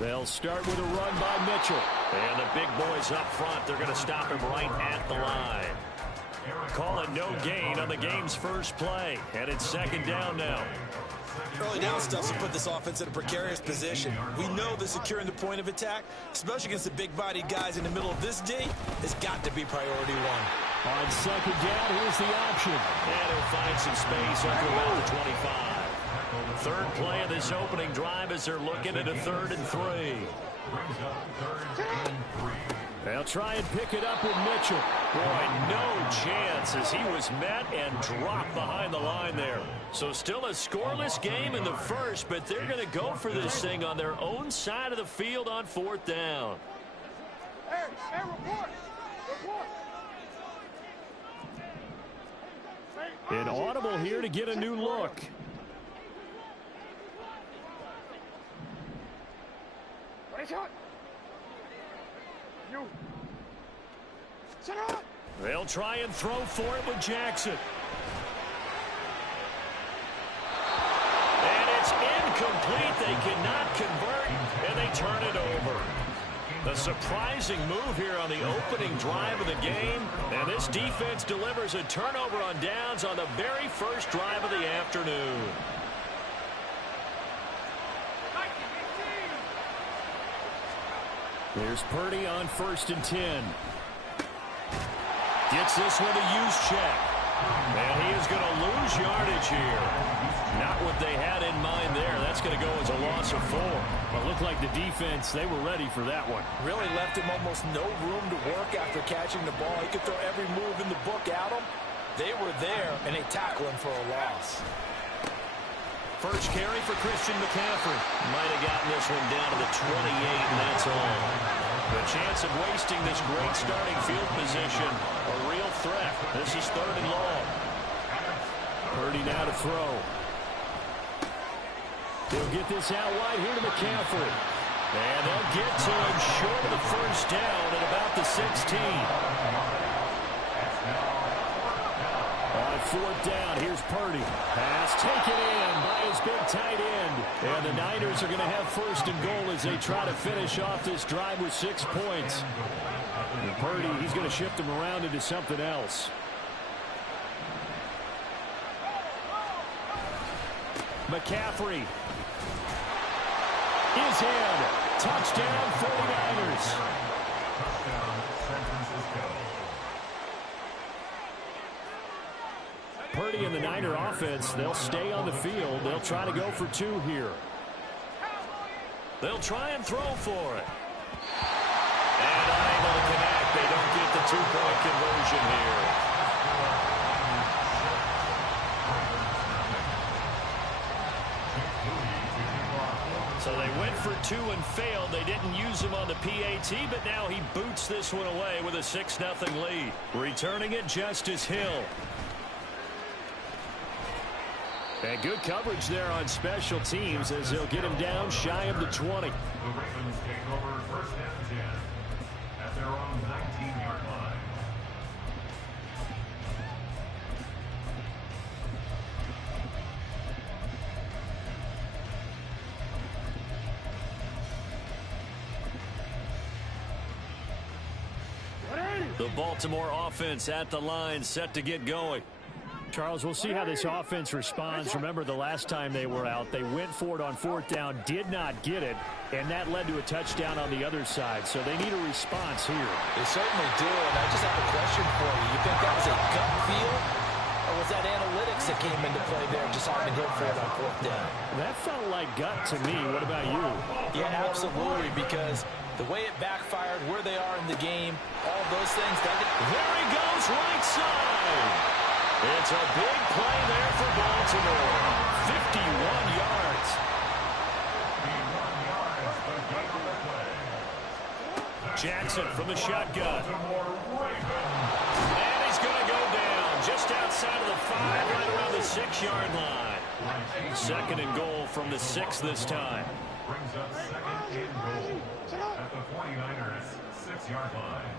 They'll start with a run by Mitchell. And the big boys up front, they're going to stop him right at the line. Call it no gain on the game's first play. And it's second down now. Early down stuff to put this offense in a precarious position. We know that securing the point of attack, especially against the big-bodied guys in the middle of this D, has got to be priority one. On second down, here's the option. And he'll find some space up to about the 25. Third play of this opening drive as they're looking at a 3rd and 3. They'll try and pick it up with Mitchell. Boy, no chance as he was met and dropped behind the line there. So still a scoreless game in the first, but they're going to go for this thing on their own side of the field on 4th down. An audible here to get a new look. They'll try and throw for it with Jackson. And it's incomplete. They cannot convert, and they turn it over. The surprising move here on the opening drive of the game, and this defense delivers a turnover on downs on the very first drive of the afternoon. Here's Purdy on 1st and 10. Gets this one to Juszczyk. And he is going to lose yardage here. Not what they had in mind there. That's going to go as a loss of 4. Well, it looked like the defense, they were ready for that one. Really left him almost no room to work after catching the ball. He could throw every move in the book at him. They were there, and they tackle him for a loss. First carry for Christian McCaffrey. Might have gotten this one down to the 28, and that's all. The chance of wasting this great starting field position, a real threat. This is 3rd and long. Purdy now to throw. They'll get this out wide here to McCaffrey. And they'll get to him short of the first down at about the 16. On 4th down, here's Purdy. Pass taken in by his big tight end. And the Niners are going to have 1st and goal as they try to finish off this drive with 6 points. And Purdy, he's going to shift them around into something else. McCaffrey is in. Touchdown, 49ers. Purdy and the Niner offense, they'll stay on the field. They'll try to go for 2 here. They'll try and throw for it. And unable to connect. They don't get the 2-point conversion here. So they went for 2 and failed. They didn't use him on the PAT, but now he boots this one away with a 6-0 lead. Returning it, Justice Hill. And good coverage there on special teams as they'll get him down shy of the 20. The Ravens take over 1st and 10 at their own 19-yard line. The Baltimore offense at the line, set to get going. Charles, we'll see how this offense responds. Remember the last time they were out, they went for it on 4th down, did not get it, and that led to a touchdown on the other side. So they need a response here. They certainly do, and I just have a question for you. You think that was a gut feel, or was that analytics that came into play there, deciding to go for it on 4th down? That felt like gut to me. What about you? Yeah, absolutely, because the way it backfired, where they are in the game, all those things. There he goes, right side. It's a big play there for Baltimore. 51 yards. Jackson from the shotgun. And he's going to go down just outside of the 5, right around the 6-yard line. 2nd and goal from the 6 this time. Brings up 2nd and goal at the 49ers 6-yard line.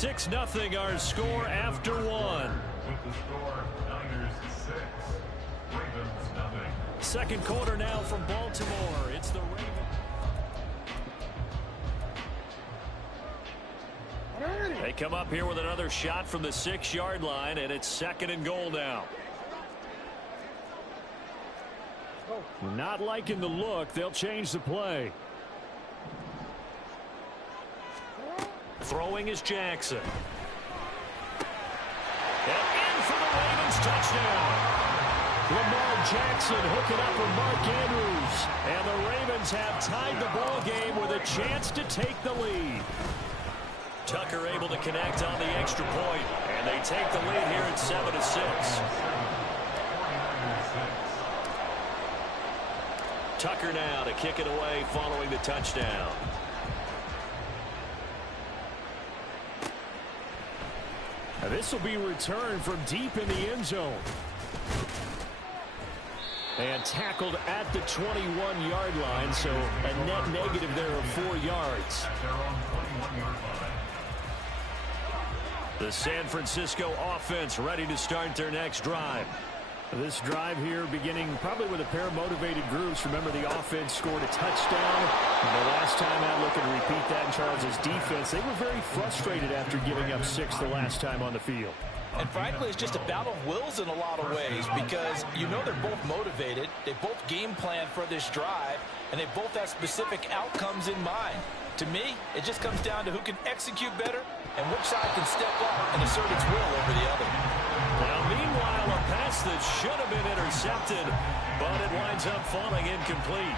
6-0 our score after one. With the score, Niners 6, Ravens 0. Second quarter now from Baltimore. It's the Ravens. They come up here with another shot from the 6-yard line, and it's 2nd and goal now. Not liking the look. They'll change the play. Throwing is Jackson. And in for the Ravens touchdown. Lamar Jackson hooking up with Mark Andrews. And the Ravens have tied the ball game with a chance to take the lead. Tucker able to connect on the extra point. And they take the lead here at 7-6. Tucker now to kick it away following the touchdown. Now this will be returned from deep in the end zone. And tackled at the 21-yard line, so a net negative there of 4 yards. The San Francisco offense ready to start their next drive. This drive here beginning probably with a pair of motivated groups. Remember, the offense scored a touchdown. And the last time out, looking to repeat that in Charles' defense. They were very frustrated after giving up 6 the last time on the field. And frankly, it's just a battle of wills in a lot of ways because you know they're both motivated. They both game plan for this drive, and they both have specific outcomes in mind. To me, it just comes down to who can execute better and which side can step up and assert its will over the other. Now, meanwhile, a pass that should have been intercepted, but it winds up falling incomplete.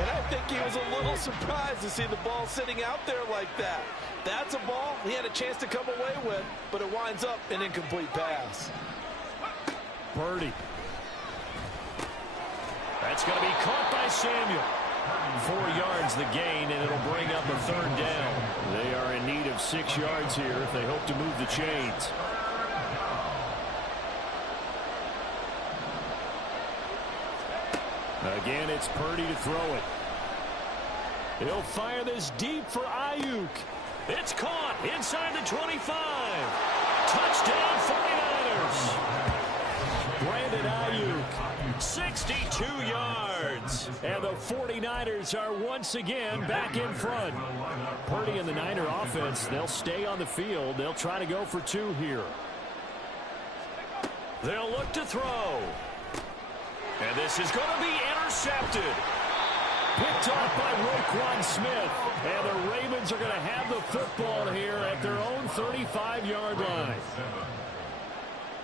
And I think he was a little surprised to see the ball sitting out there like that. That's a ball he had a chance to come away with, but it winds up an incomplete pass. Purdy. That's going to be caught by Samuel. 4 yards the gain, and it'll bring up a 3rd down. They are in need of 6 yards here if they hope to move the chains. Again, it's Purdy to throw it. He'll fire this deep for Ayuk. It's caught inside the 25. Touchdown 49ers. Brandon Ayuk, 62 yards. And the 49ers are once again back in front. Purdy and the Niner offense, they'll stay on the field. They'll try to go for 2 here. They'll look to throw. And this is going to be intercepted. Picked off by Roquan Smith. And the Ravens are going to have the football here at their own 35-yard line.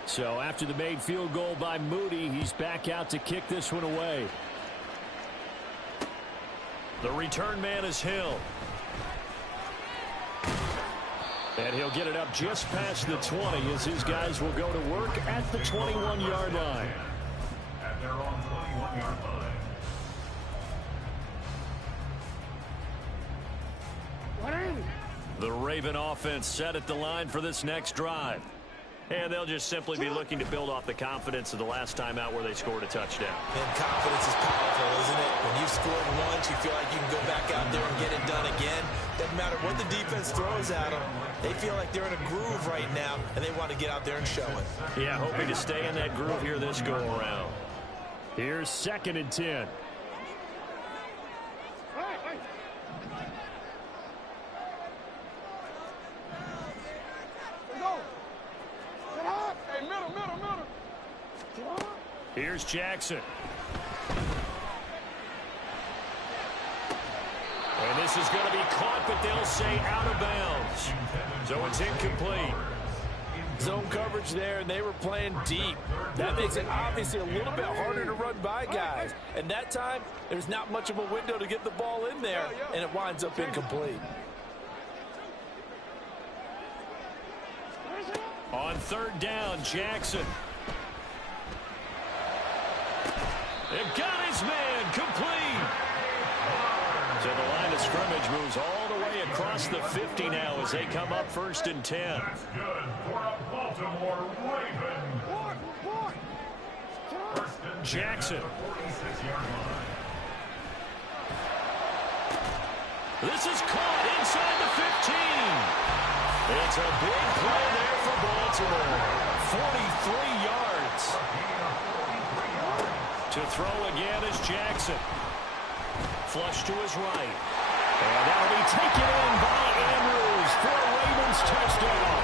So after the made field goal by Moody, he's back out to kick this one away. The return man is Hill. And he'll get it up just past the 20 as his guys will go to work at the 21-yard line. At their own 21-yard line. The Raven offense set at the line for this next drive. And they'll just simply be looking to build off the confidence of the last time out where they scored a touchdown. And confidence is powerful, isn't it? When you've scored once, you feel like you can go back out there and get it done again. Doesn't matter what the defense throws at them. They feel like they're in a groove right now, and they want to get out there and show it. Yeah, hoping to stay in that groove here this go-around. Here's 2nd and 10. Here's Jackson. And this is going to be caught, but they'll say out of bounds. So it's incomplete. Zone coverage there, and they were playing deep. That makes it obviously a little bit harder to run by guys. And that time, there's not much of a window to get the ball in there, and it winds up incomplete. On 3rd down, Jackson. They've got his man complete. So the line of scrimmage moves all the way across the 50 now as they come up 1st and 10. That's good for a Baltimore Raven. Jackson. 46-yard line. This is caught inside the 15. It's a big play there for Baltimore. 43 yards. To throw again is Jackson. Flush to his right. And that'll be taken in by Andrews for a Ravens touchdown.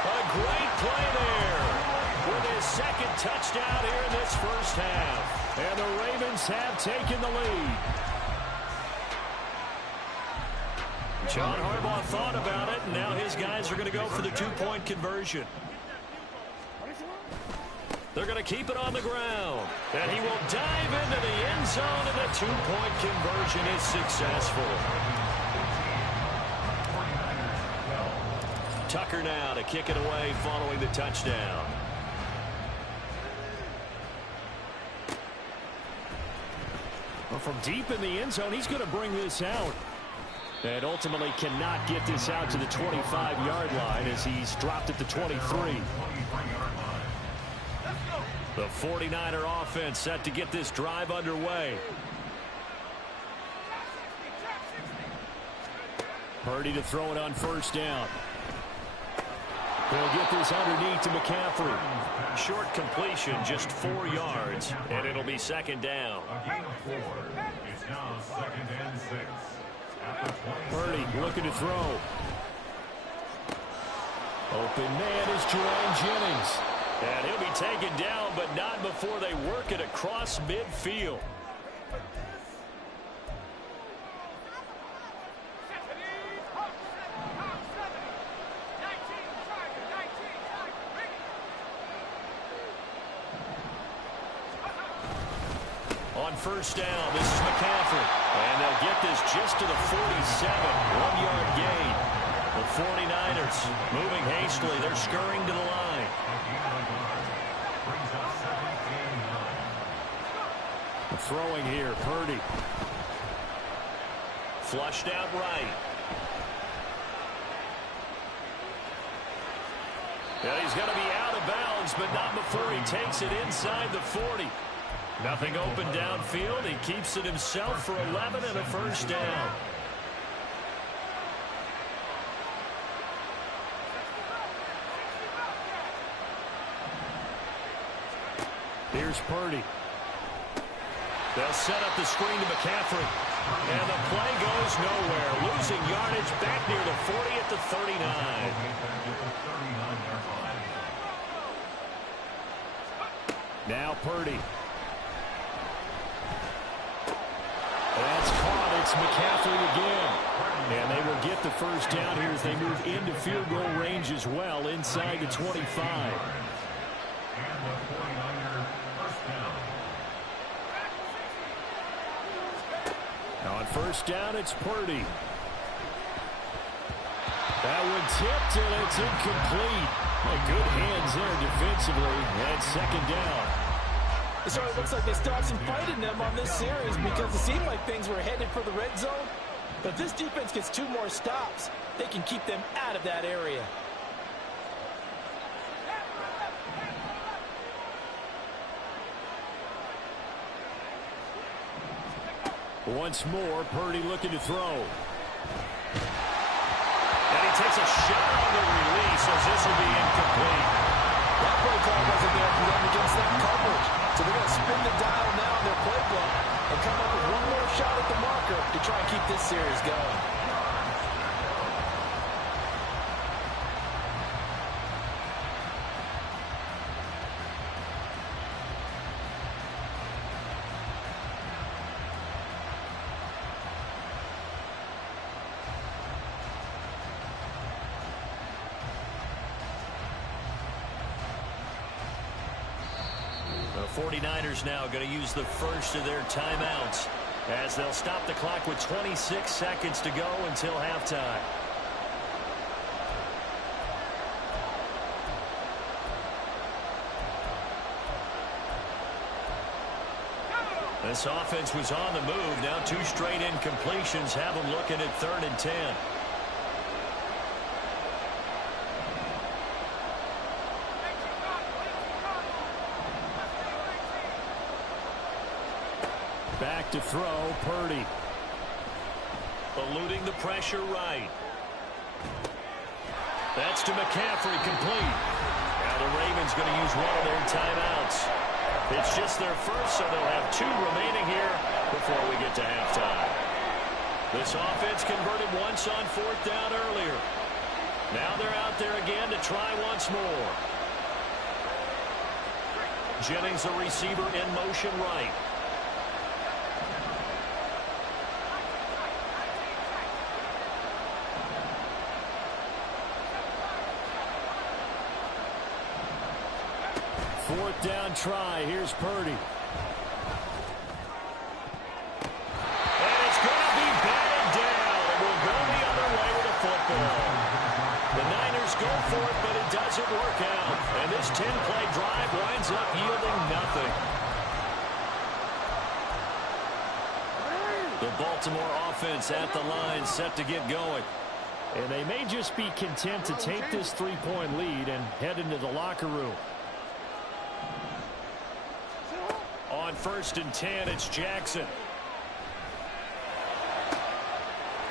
A great play there with his second touchdown here in this first half. And the Ravens have taken the lead. John Harbaugh thought about it, and now his guys are going to go for the two-point conversion. They're going to keep it on the ground. And he will dive into the end zone, and the two-point conversion is successful. Tucker now to kick it away following the touchdown. Well, from deep in the end zone, he's going to bring this out. And ultimately cannot get this out to the 25-yard line as he's dropped at the 23. The 49er offense set to get this drive underway. Purdy to throw it on first down. He'll get this underneath to McCaffrey. Short completion, just 4 yards, and it'll be second down. A gain of 4. It's now 2nd and 6. Purdy looking to throw. Open man is Jerome Jennings. And he'll be taken down, but not before they work it across midfield. On first down, this is McCaffrey. And they'll get this just to the 47. 1-yard gain. The 49ers moving hastily. They're scurrying to the line. Throwing here, Purdy. Flushed out right. And he's going to be out of bounds, but not before he takes it inside the 40. Nothing open downfield. He keeps it himself for 11 and a first down. Here's Purdy. They'll set up the screen to McCaffrey. And the play goes nowhere. Losing yardage back near the 40 at the 39. Now Purdy. That's caught. It's McCaffrey again. And they will get the first down here as they move into field goal range as well inside the 25. On first down, it's Purdy. That one tipped, and it's incomplete. Good hands there defensively, and second down. It certainly looks like they still have some fight in them on this series because it seemed like things were headed for the red zone. But if this defense gets 2 more stops, they can keep them out of that area. Once more, Purdy looking to throw. And he takes a shot on the release as this will be incomplete. That play call wasn't there for them against that coverage. So they're going to spin the dial now in their playbook and come up with 1 more shot at the marker to try and keep this series going. The 49ers now going to use the first of their timeouts as they'll stop the clock with 26 seconds to go until halftime. This offense was on the move. Now 2 straight incompletions have them looking at 3rd and 10. Back to throw, Purdy. Eluding the pressure right. That's to McCaffrey, complete. Now the Ravens going to use one of their timeouts. It's just their first, so they'll have 2 remaining here before we get to halftime. This offense converted once on 4th down earlier. Now they're out there again to try once more. Jennings, the receiver, in motion right. Fourth down try. Here's Purdy. And it's going to be batted down. It will go the other way with the football. The Niners go for it, but it doesn't work out. And this 10-play drive winds up yielding nothing. The Baltimore offense at the line, set to get going. And they may just be content to take this 3-point lead and head into the locker room. On 1st and 10, it's Jackson.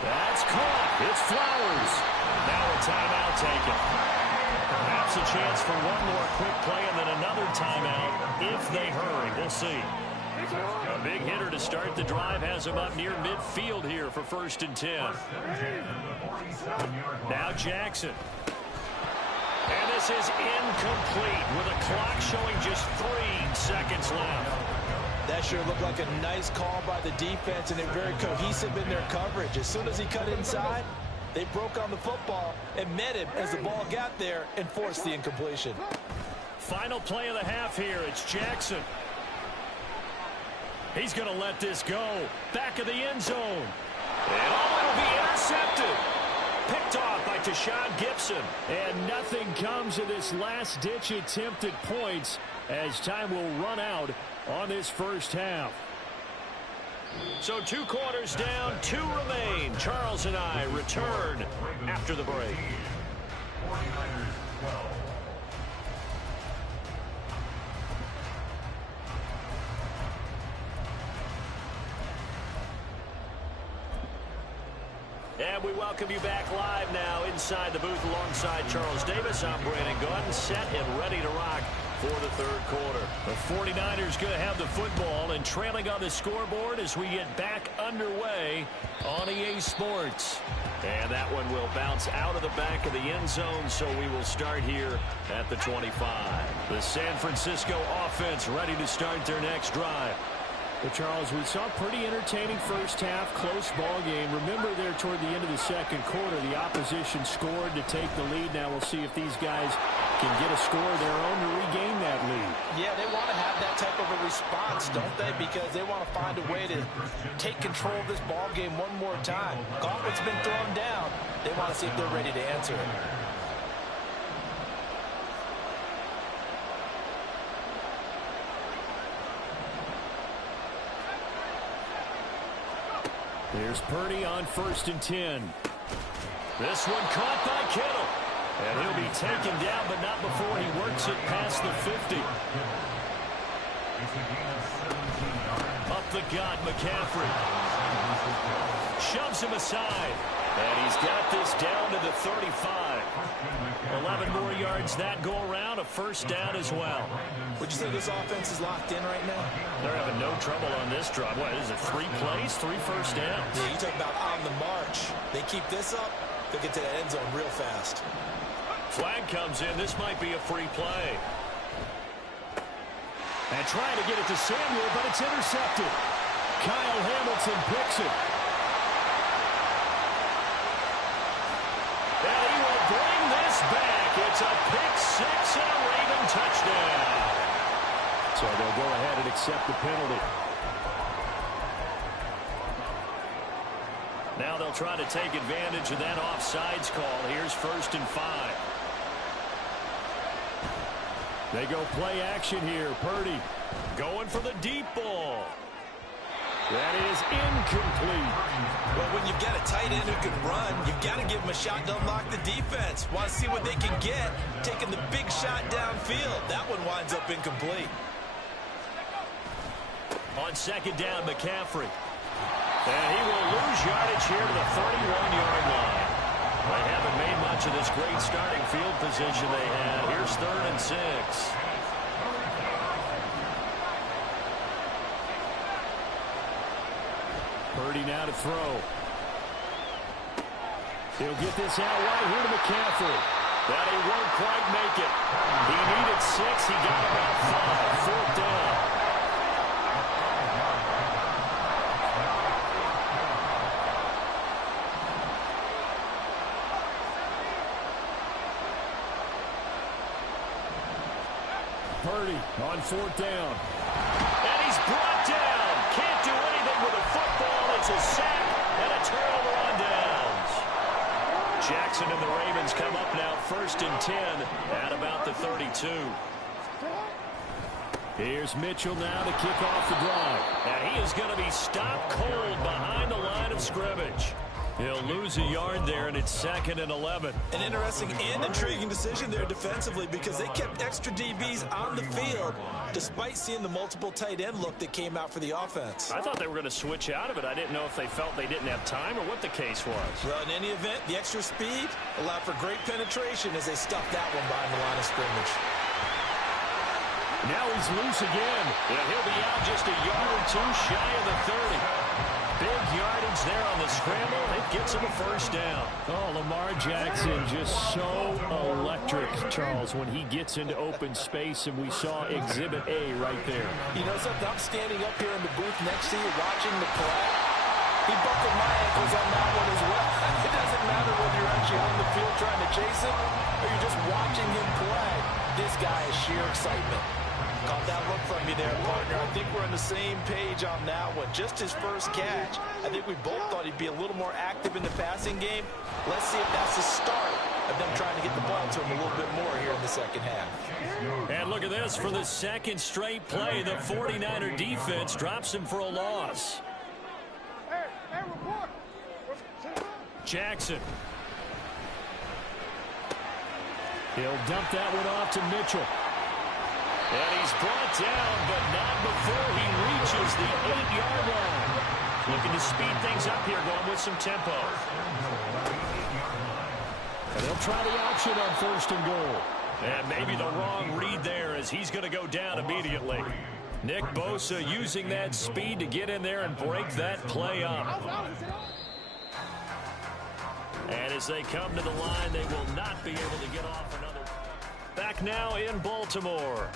That's caught. It's Flowers. Now a timeout taken. Perhaps a chance for one more quick play and then another timeout if they hurry. We'll see. A big hitter to start the drive has him up near midfield here for 1st and 10. Now Jackson. And this is incomplete with a clock showing just 3 seconds left. That sure looked like a nice call by the defense, and they're very cohesive in their coverage. As soon as he cut inside, they broke on the football and met him as the ball got there and forced the incompletion. Final play of the half here. It's Jackson. He's going to let this go. Back of the end zone. And it'll be intercepted. Picked off by Tashawn Gibson. And nothing comes of this last-ditch attempt at points as time will run out on this first half. So 2 quarters down, 2 remain. Charles and I return after the break. 49ers 12. And we welcome you back live now inside the booth alongside Charles Davis. I'm Brandon Gaudin, set and ready to rock for the 3rd quarter. The 49ers going to have the football and trailing on the scoreboard as we get back underway on EA Sports. And that one will bounce out of the back of the end zone, so we will start here at the 25. The San Francisco offense ready to start their next drive. Well, Charles, we saw a pretty entertaining first half, close ball game. Remember there toward the end of the 2nd quarter, the opposition scored to take the lead. Now we'll see if these guys can get a score of their own to regain that lead. Yeah, they want to have that type of a response, don't they? Because they want to find a way to take control of this ball game one more time. Gauntlet's been thrown down. They want to see if they're ready to answer it. Here's Purdy on 1st and 10. This one caught by Kittle. And he'll be taken down, but not before he works it past the 50. Up the gut, McCaffrey. Shoves him aside. And he's got this down to the 35. 11 more yards that go around, a 1st down as well. Would you say this offense is locked in right now? They're having no trouble on this drive. What is it, 3 plays, 3 first downs? Yeah, you talk about on the march. They keep this up, they'll get to the end zone real fast. Flag comes in. This might be a free play. And trying to get it to Samuel, but it's intercepted. Kyle Hamilton picks it. And he will bring this back. It's a pick-6 and a Raven touchdown. So they'll go ahead and accept the penalty. Now they'll try to take advantage of that offsides call. Here's 1st and 5. They go play action here. Purdy going for the deep ball. That is incomplete. Well, when you've got a tight end who can run, you've got to give him a shot to unlock the defense. Want to see what they can get, taking the big shot downfield. That one winds up incomplete. On 2nd down, McCaffrey. And he will lose yardage here to the 31-yard line. They haven't made much of this great starting field position they had. Here's 3rd and 6. Purdy now to throw. He'll get this out right here to McCaffrey. But he won't quite make it. He needed 6. He got about 5. 4th down. Purdy on 4th down. And he's brought down. Can't do anything with a football. It's a sack and a turnover on downs. Jackson and the Ravens come up now 1st and 10 at about the 32. Here's Mitchell now to kick off the drive. And he is going to be stopped cold behind the line of scrimmage. He'll lose a yard there, and it's 2nd and 11. An interesting and intriguing decision there defensively because they kept extra DBs on the field despite seeing the multiple tight end look that came out for the offense. I thought they were going to switch out of it. I didn't know if they felt they didn't have time or what the case was. Well, in any event, the extra speed allowed for great penetration as they stuffed that one behind the line of scrimmage. Now he's loose again. And he'll be out just a yard or 2 shy of the 30. Big yardage there on the scramble. It gets him a 1st down. Oh, Lamar Jackson just so electric, Charles, when he gets into open space, and we saw Exhibit A right there. You know something? I'm standing up here in the booth next to you watching the play. He buckled my ankles on that one as well. It doesn't matter whether you're actually on the field trying to chase it or you're just watching him play. This guy is sheer excitement. Caught that look from you there, partner. I think we're on the same page on that one. Just his first catch. I think we both thought he'd be a little more active in the passing game. Let's see if that's the start of them trying to get the ball to him a little bit more here in the second half. And look at this. For the 2nd straight play, the 49er defense drops him for a loss. Jackson. He'll dump that one off to Mitchell. And he's brought down, but not before he reaches the 8-yard line. Looking to speed things up here, going with some tempo. And they'll try the option on 1st and goal. And maybe the wrong read there as he's going to go down immediately. Nick Bosa using that speed to get in there and break that play up. And as they come to the line, they will not be able to get off another. Back now in Baltimore.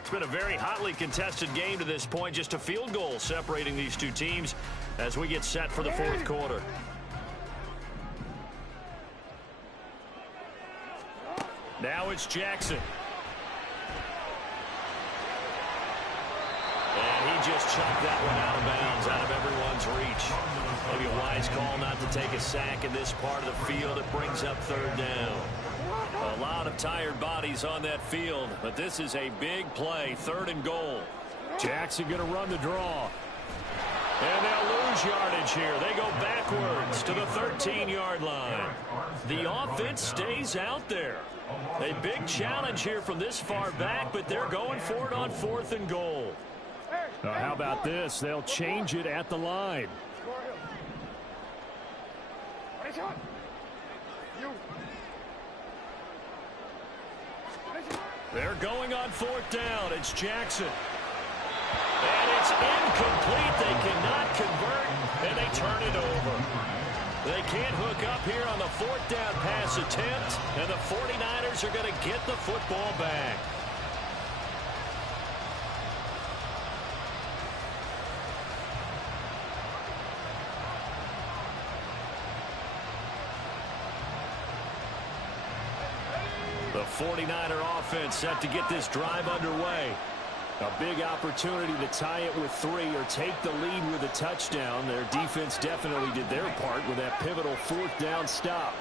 It's been a very hotly contested game to this point. Just a field goal separating these two teams as we get set for the 4th quarter. Now it's Jackson. And he just chucked that one out of bounds, out of everyone's reach. Maybe a wise call not to take a sack in this part of the field. It brings up 3rd down. A lot of tired bodies on that field, but this is a big play, 3rd and goal. Jackson going to run the draw. And they'll lose yardage here. They go backwards to the 13-yard line. The offense stays out there. A big challenge here from this far back, but they're going for it on 4th and goal. Now, how about this? They'll change it at the line. They're going on 4th down. It's Jackson. And it's incomplete. They cannot convert, and they turn it over. They can't hook up here on the 4th down pass attempt, and the 49ers are going to get the football back. The 49er offense set to get this drive underway. A big opportunity to tie it with 3 or take the lead with a touchdown. Their defense definitely did their part with that pivotal 4th down stop.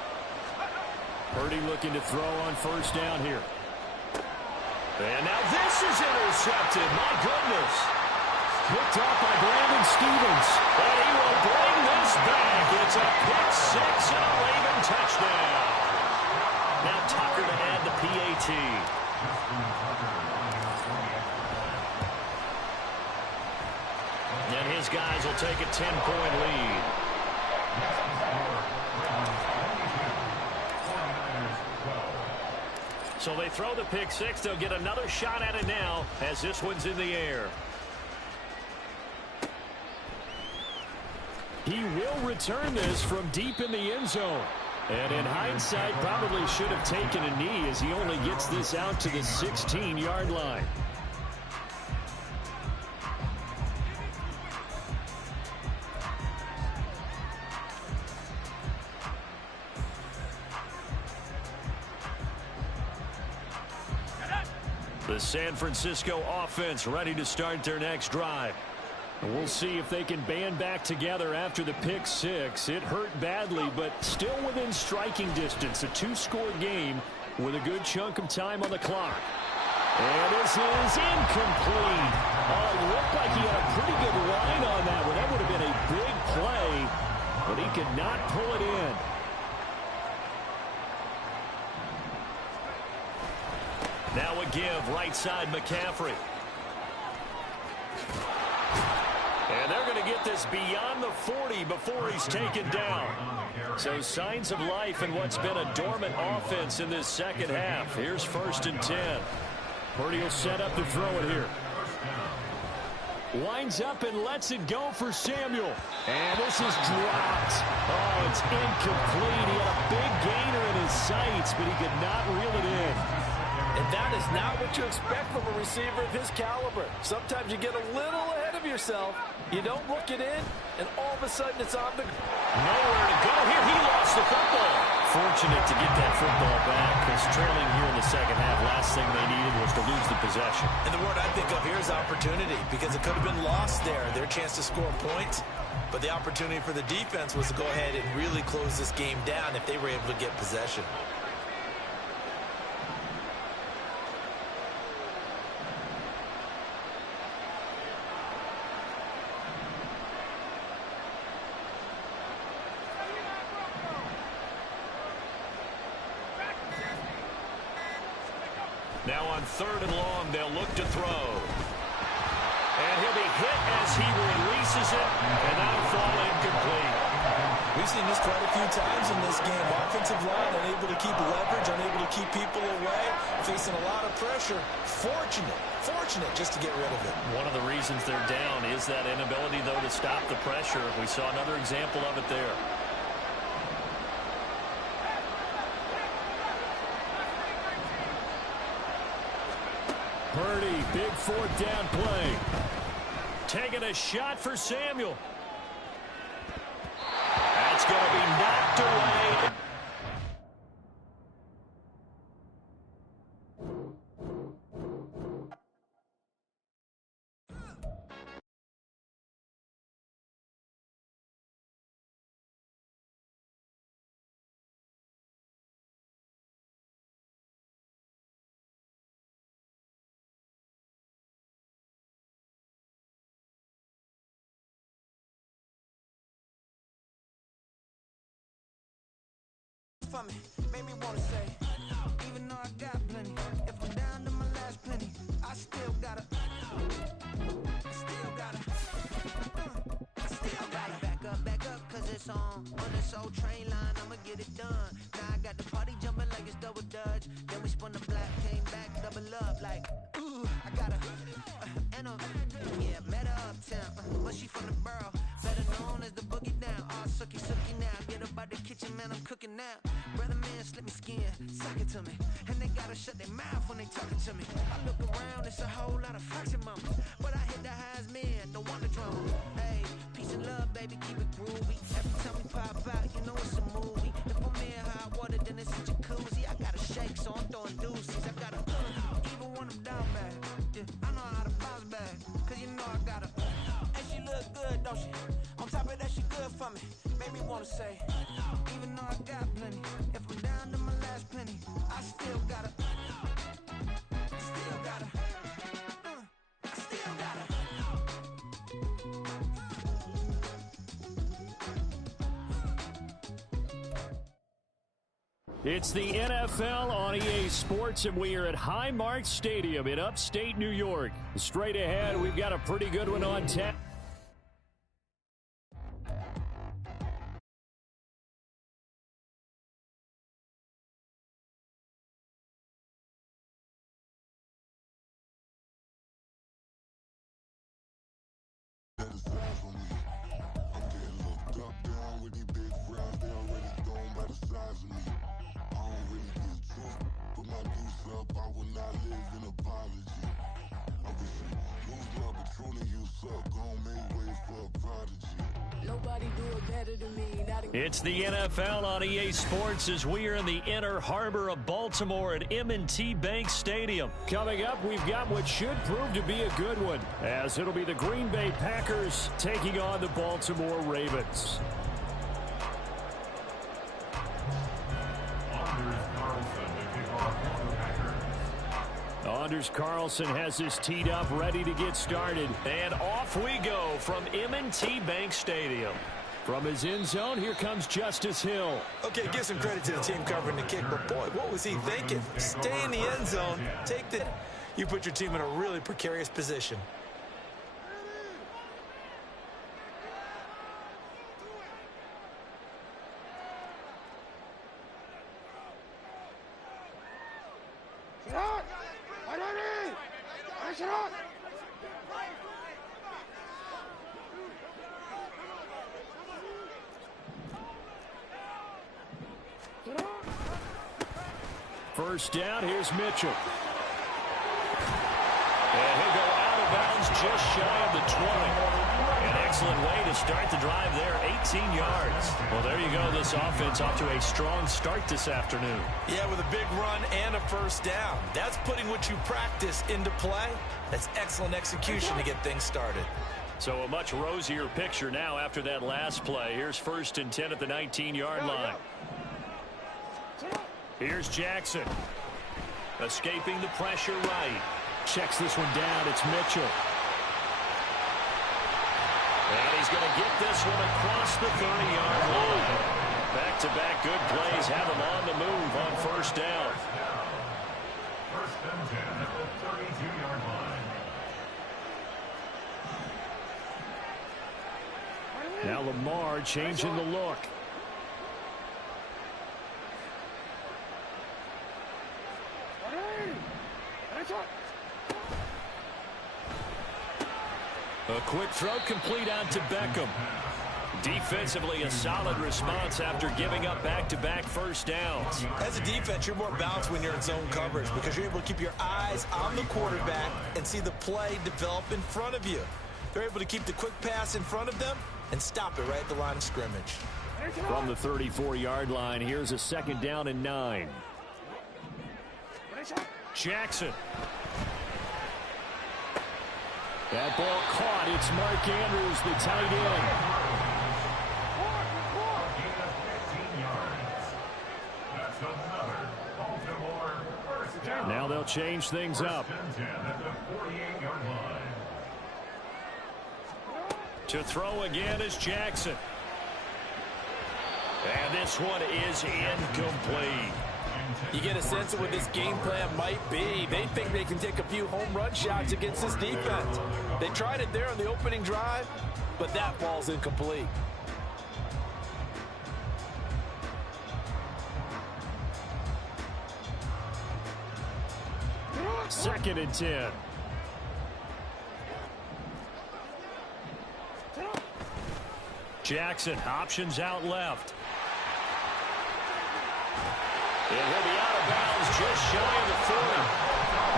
Purdy looking to throw on 1st down here. And now this is intercepted. My goodness. Picked off by Brandon Stephens. And he will bring this back. It's a pick 6 and a Raven touchdown. Now Tucker to add the PAT. And his guys will take a 10-point lead. So they throw the pick six. They'll get another shot at it now as this one's in the air. He will return this from deep in the end zone. And in hindsight, probably should have taken a knee as he only gets this out to the 16-yard line. The San Francisco offense ready to start their next drive. And we'll see if they can band back together after the pick six. It hurt badly, but still within striking distance. A two-score game with a good chunk of time on the clock. And this is incomplete. Oh, it looked like he had a pretty good line on that one. That would have been a big play, but he could not pull it in. Now a give, right side McCaffrey. And they're going to get this beyond the 40 before he's taken down. So signs of life in what's been a dormant offense in this second half. Here's 1st and 10. Purdy will set up to throw it here. Winds up and lets it go for Samuel. And this is dropped. Oh, it's incomplete. He had a big gainer in his sights, but he could not reel it in. And that is not what you expect from a receiver of his caliber. Sometimes you get a little ahead of yourself. You don't look it in, and all of a sudden it's on the... Nowhere to go here. He lost the football. Fortunate to get that football back, because trailing here in the second half, last thing they needed was to lose the possession. And the word I think of here is opportunity, because it could have been lost there, their chance to score points. But the opportunity for the defense was to go ahead and really close this game down if they were able to get possession. Now on 3rd and long, they'll look to throw. And he'll be hit as he releases it, and that'll fall incomplete. We've seen this quite a few times in this game. Offensive line unable to keep leverage, unable to keep people away, facing a lot of pressure. Fortunate just to get rid of it. One of the reasons they're down is that inability, though, to stop the pressure. We saw another example of it there. Purdy, big 4th down play. Taking a shot for Samuel. That's going to be knocked away. For me, made me wanna say, even though I got plenty, if I'm down to my last penny, I still gotta back up, cause it's on this old train line, I'ma get it done. Now I got the party jumping like it's double dutch, then we spun the block, came back, double up, like, ooh, I gotta, met her uptown, but she from the borough, better known as the boogie down, all sucky now, get up out the kitchen, man, I'm cooking now. Brother man, slip me skin, suck it to me. And they gotta shut their mouth when they talking to me. I look around, it's a whole lot of fraction mama. But I hit the highs, man, don't want the drama. Hey, peace and love, baby, keep it groovy. Every time we pop out, you know it's a movie. If I'm in hot water, then it's a jacuzzi. I gotta shake, so I'm throwing deuces. I gotta, even when I'm down bad. Yeah, I know how to bounce back, cause you know I gotta. And she look good, don't she? On top of that, she good for me. Made me wanna say, even though I got plenty, if I'm down to my last penny, I still gotta, It's the NFL on EA Sports, and we are at Highmark Stadium in upstate New York. Straight ahead, we've got a pretty good one on tap. It's the NFL on EA Sports as we are in the inner harbor of Baltimore at M&T Bank Stadium. Coming up, we've got what should prove to be a good one, as it'll be the Green Bay Packers taking on the Baltimore Ravens. Anders Carlson has this teed up, ready to get started. And off we go from M&T Bank Stadium. From his end zone, here comes Justice Hill. Okay, give some credit to the team covering the kick, but boy, what was he thinking? Stay in the end zone, take the... You put your team in a really precarious position. First down, here's Mitchell. And he'll go out of bounds just shy of the 20. An excellent way to start the drive there, 18 yards. Well, there you go. This offense off to a strong start this afternoon. Yeah, with a big run and a first down. That's putting what you practice into play. That's excellent execution to get things started. So a much rosier picture now after that last play. Here's 1st and 10 at the 19-yard line. Here's Jackson. Escaping the pressure right. Checks this one down. It's Mitchell. And he's going to get this one across the 30-yard line. Back-to-back good plays have him on the move on first down. 1st and 10 at the 32-yard line. Now Lamar changing the look. A quick throw complete out to Beckham. Defensively, a solid response after giving up back-to-back first downs. As a defense, you're more balanced when you're in zone coverage because you're able to keep your eyes on the quarterback and see the play develop in front of you. They're able to keep the quick pass in front of them and stop it right at the line of scrimmage. From the 34-yard line, here's a 2nd down and 9. Jackson. That ball caught. It's Mark Andrews, the tight end. Now they'll change things up. To throw again is Jackson. And this one is incomplete. You get a sense of what this game plan might be. They think they can take a few home run shots against this defense. They tried it there on the opening drive, but that ball's incomplete. Second and 10. Jackson options out left. And he'll be out of bounds just shy of the 40.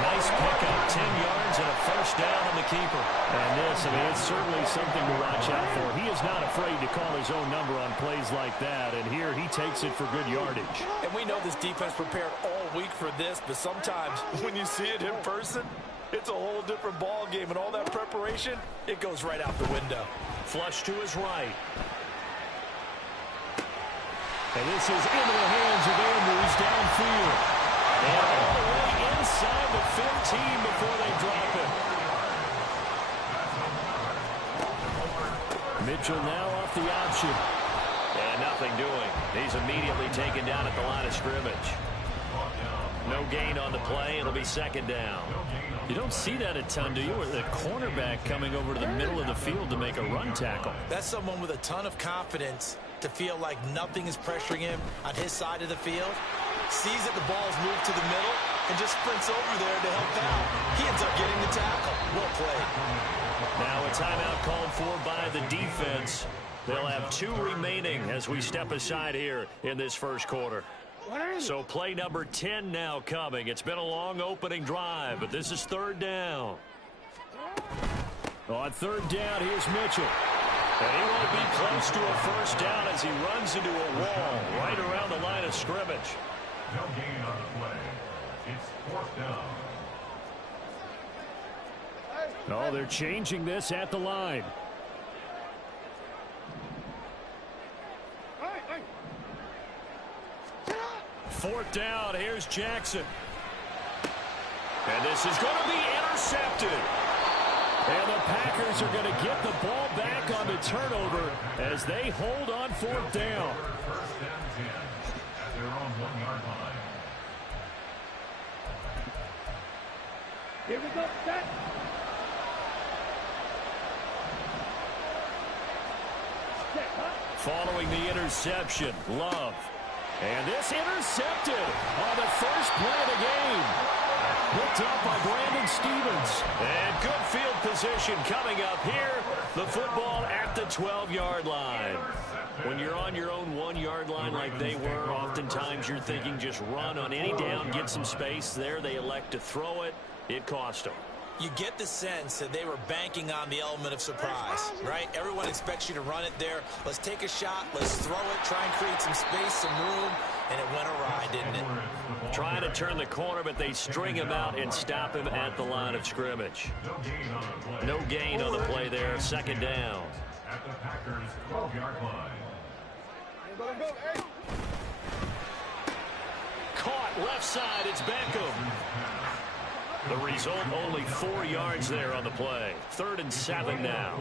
Nice pickup, 10 yards and a first down on the keeper. And this, I mean, it's certainly something to watch out for. He is not afraid to call his own number on plays like that, and here he takes it for good yardage. And we know this defense prepared all week for this, but sometimes when you see it in person, it's a whole different ball game, and all that preparation, it goes right out the window. Flush to his right. And this is into the hands of Andrews downfield. And all the way inside the 15 before they drop it. Mitchell now off the option. And nothing doing. He's immediately taken down at the line of scrimmage. No gain on the play. It'll be 2nd down. You don't see that a ton, do you? With a cornerback coming over to the middle of the field to make a run tackle. That's someone with a ton of confidence to feel like nothing is pressuring him on his side of the field. Sees that the ball's moved to the middle and just sprints over there to help out. He ends up getting the tackle. Well played. Now a timeout called for by the defense. They'll have 2 remaining as we step aside here in this first quarter. So play number 10 now coming. It's been a long opening drive, but this is 3rd down. On 3rd down, here's Mitchell. And he won't be close to a first down as he runs into a wall right around the line of scrimmage. No gain on the play. It's fourth down. Oh, they're changing this at the line. Fourth down. Here's Jackson. And this is going to be intercepted. And the Packers are going to get the ball back on the turnover as they hold on fourth down. First down 10 at their own 1-yard line. Here we go, set. Following the interception, Love. And this intercepted on the first play of the game. Picked up by Brandon Stephens. And good field position coming up here. The football at the 12-yard line. When you're on your own 1-yard line like they were, oftentimes you're thinking just run on any down, get some space. There they elect to throw it. It cost them. You get the sense that they were banking on the element of surprise, right? Everyone expects you to run it there. Let's take a shot. Let's throw it. Try and create some space, some room. And it went awry, didn't it? Trying to turn the corner, but they string him out and stop him at the line of scrimmage. No gain on the play there. Second down. At the Packers' 12-yard line. Caught left side. It's Beckham. The result, only 4 yards there on the play. 3rd and 7 now.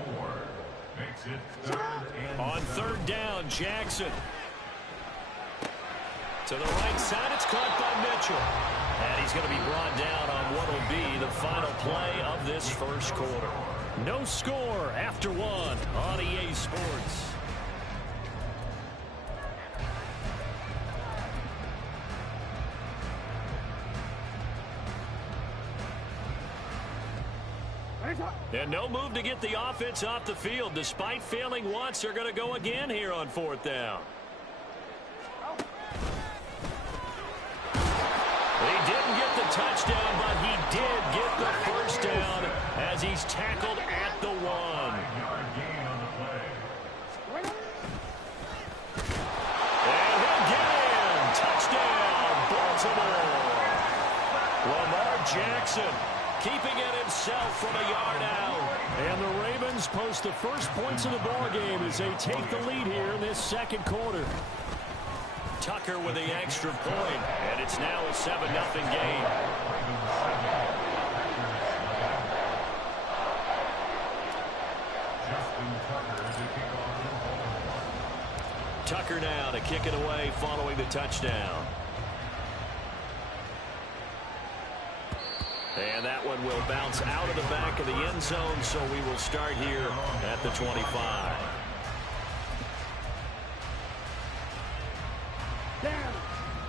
Makes it 3rd and On 3rd down, Jackson. To the right side, it's caught by Mitchell. And he's going to be brought down on what will be the final play of this first quarter. No score after 1 on EA Sports. And no move to get the offense off the field. Despite failing once, they're going to go again here on 4th down. He didn't get the touchdown, but he did get the first down as he's tackled at the 1. 5-yard gain on the play. And he'll get in. Touchdown, Baltimore. Lamar Jackson keeping it himself from a yard out. And the Ravens post the first points of the ballgame as they take the lead here in this second quarter. Tucker with the extra point, and it's now a 7-0 game. Tucker now to kick it away following the touchdown. And that one will bounce out of the back of the end zone, so we will start here at the 25.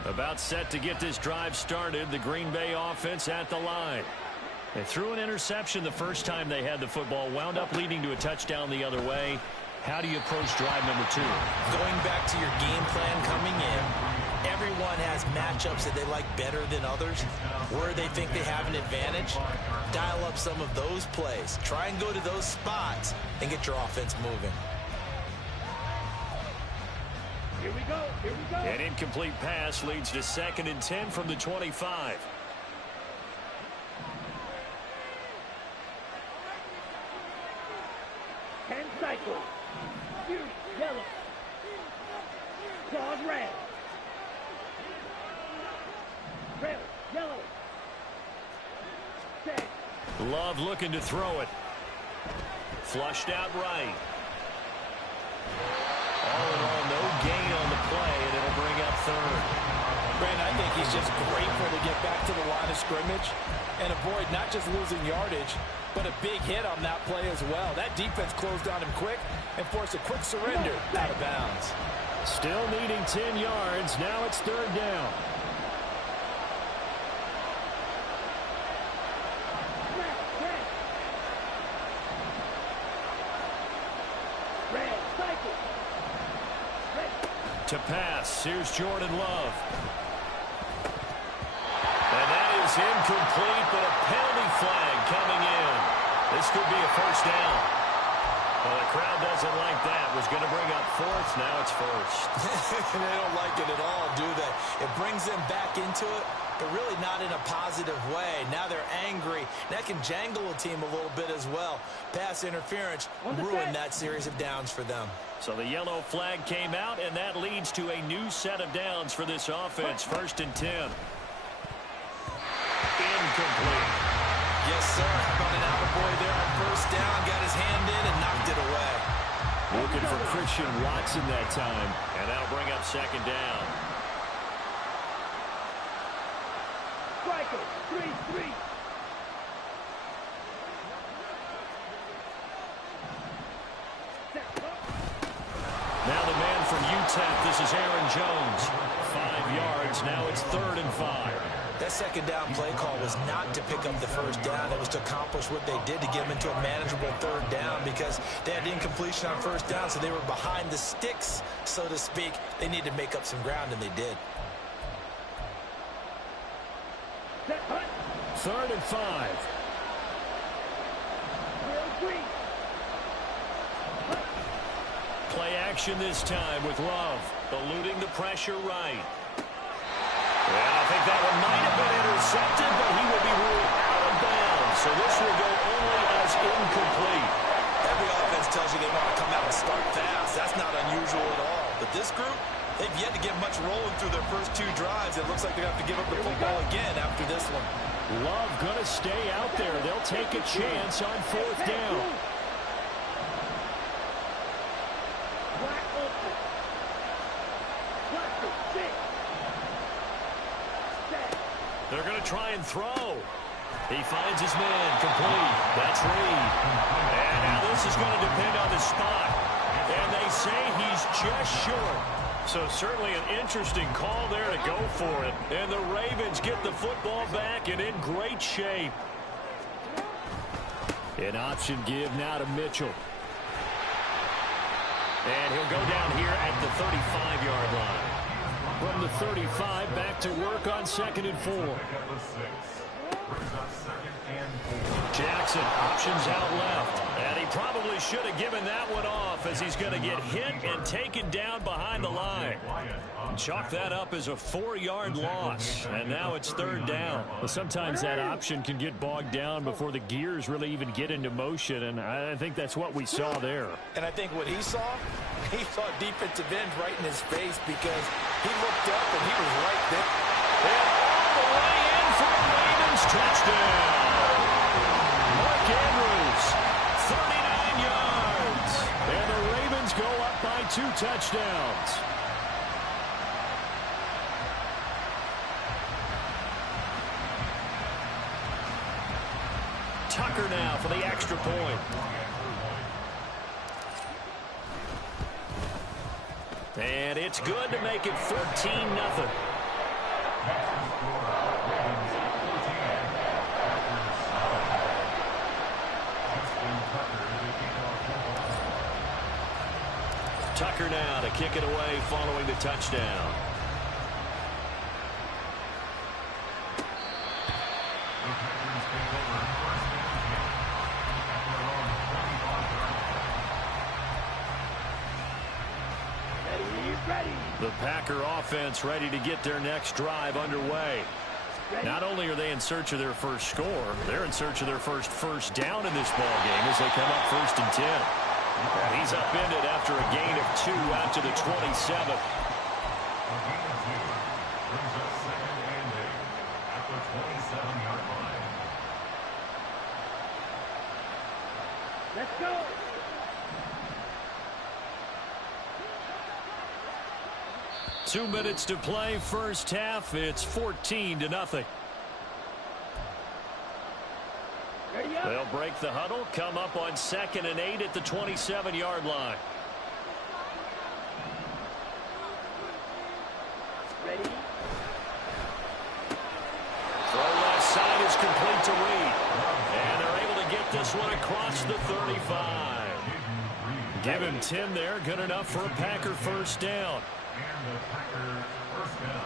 About set to get this drive started. The Green Bay offense at the line. They threw an interception the first time they had the football, wound up leading to a touchdown the other way. How do you approach drive number 2? Going back to your game plan coming in, everyone has matchups that they like better than others, where they think they have an advantage. Dial up some of those plays. Try and go to those spots and get your offense moving. Here we go. Here we go. An incomplete pass leads to 2nd and 10 from the 25. Ten cycles. Fury, yellow. Claws, red. Red, yellow. Set. Love looking to throw it. Flushed out right. All in all, no gain on the play, and it'll bring up 3rd. Brandon, I think he's just grateful to get back to the line of scrimmage and avoid not just losing yardage, but a big hit on that play as well. That defense closed on him quick and forced a quick surrender out of bounds. Still needing 10 yards. Now it's 3rd down. Red, cycle. Red. To pass, here's Jordan Love. And that is incomplete, but a penalty flag coming in. This could be a first down. Well, the crowd doesn't like that. Was going to bring up fourth. Now it's first. They don't like it at all, do they? It brings them back into it, but really not in a positive way. Now they're angry. That can jangle a team a little bit as well. Pass interference ruined that series of downs for them. So the yellow flag came out, and that leads to a new set of downs for this offense. 1st and 10. Incomplete. Yes, sir. How about an attaboy there on 1st down? Got his hand in and knocked it away. Looking for Christian Watson that time. And that'll bring up 2nd down. Striker, 3-3. Now the man from UTEP. This is Aaron Jones. 5 yards. Now it's 3rd and 5. That 2nd down play call was not to pick up the 1st down. It was to accomplish what they did to get them into a manageable 3rd down because they had incompletion on 1st down, so they were behind the sticks, so to speak. They needed to make up some ground, and they did. 3rd and 5. Play action this time with Love, eluding the pressure right. And I think that one might have been intercepted, but he will be ruled out of bounds. So this will go only as incomplete. Every offense tells you they want to come out and start fast. That's not unusual at all. But this group, they've yet to get much rolling through their first 2 drives. It looks like they're going to have to give up the football again after this one. Love going to stay out there. They'll take a chance on 4th down. They're going to try and throw. He finds his man, complete. That's Reed. And now this is going to depend on the spot. And they say he's just short. So certainly an interesting call there to go for it. And the Ravens get the football back and in great shape. An option give now to Mitchell. And he'll go down here at the 35-yard line. From the 35, back to work on 2nd and 4. Jackson, options out left. And he probably should have given that one off as he's going to get hit and taken down behind the line. Chalk that up as a 4-yard loss. And now it's 3rd down. Well, sometimes that option can get bogged down before the gears really even get into motion, and I think that's what we saw there. And I think what he saw defensive end right in his face because he looked up and he was right there. And all the way in for a Ravens touchdown. Mark Andrews, 39 yards. And the Ravens go up by 2 touchdowns. Tucker now for the extra point. And it's good to make it 14-0. Tucker now to kick it away following the touchdown. The Packer offense ready to get their next drive underway. Not only are they in search of their first score, they're in search of their first down in this ball game as they come up 1st and 10. And he's upended after a gain of 2 out to the 27. Let's go. Two minutes to play, first half. It's 14-0. They'll break the huddle, come up on 2nd and 8 at the 27-yard line. Ready? Throw left side is complete to Reed. And they're able to get this one across the 35. Give him 10 there, good enough for a Packer first down. And the Packers first down.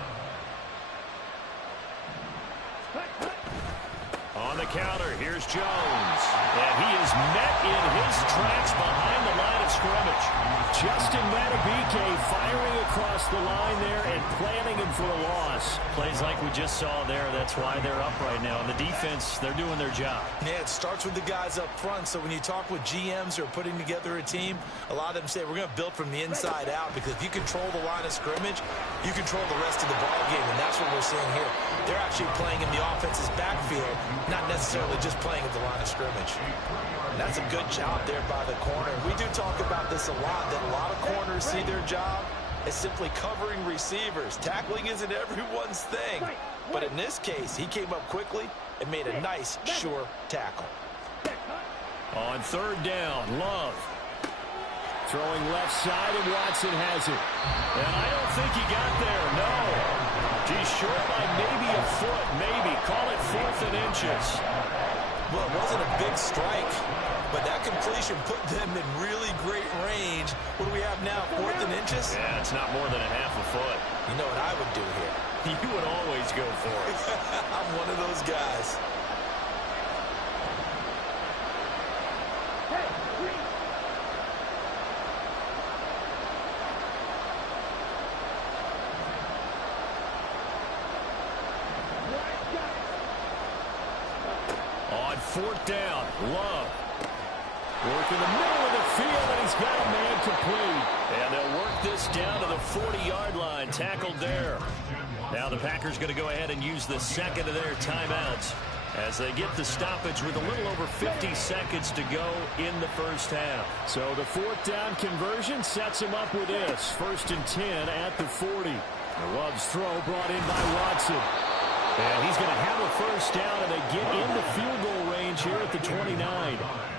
On On the counter, here's Jones. And he is met in his tracks behind the line of scrimmage. Justin Madubuike firing across the line there and planning him for a loss. Plays like we just saw there. That's why they're up right now. And the defense, they're doing their job. Yeah, it starts with the guys up front. So when you talk with GMs who are putting together a team, a lot of them say we're going to build from the inside out, because if you control the line of scrimmage, you control the rest of the ball game, and that's what we're seeing here. They're actually playing in the offense's backfield, not necessarily just playing at the line of scrimmage. And that's a good job there by the corner. We do talk about this a lot, that a lot of corners see their job as simply covering receivers. Tackling isn't everyone's thing. But in this case, he came up quickly and made a nice, sure tackle. On third down, Love. Throwing left side, and Watson has it. And I don't think he got there, no. He's short by maybe a foot, maybe. Call it 4th and inches. Well, it wasn't a big strike, but that completion put them in really great range. What do we have now, 4th and inches? Yeah, it's not more than a half a foot. You know what I would do here? You would always go for it. I'm one of those guys. On 4th down, Love. Work in the middle of the field, and he's got a man complete. And they'll work this down to the 40-yard line. Tackled there. Now the Packers going to go ahead and use the second of their timeouts as they get the stoppage with a little over 50 seconds to go in the first half. So the 4th down conversion sets him up with this. 1st and 10 at the 40. Love's throw brought in by Watson. And he's going to have a first down, and they get into field goal range here at the 29.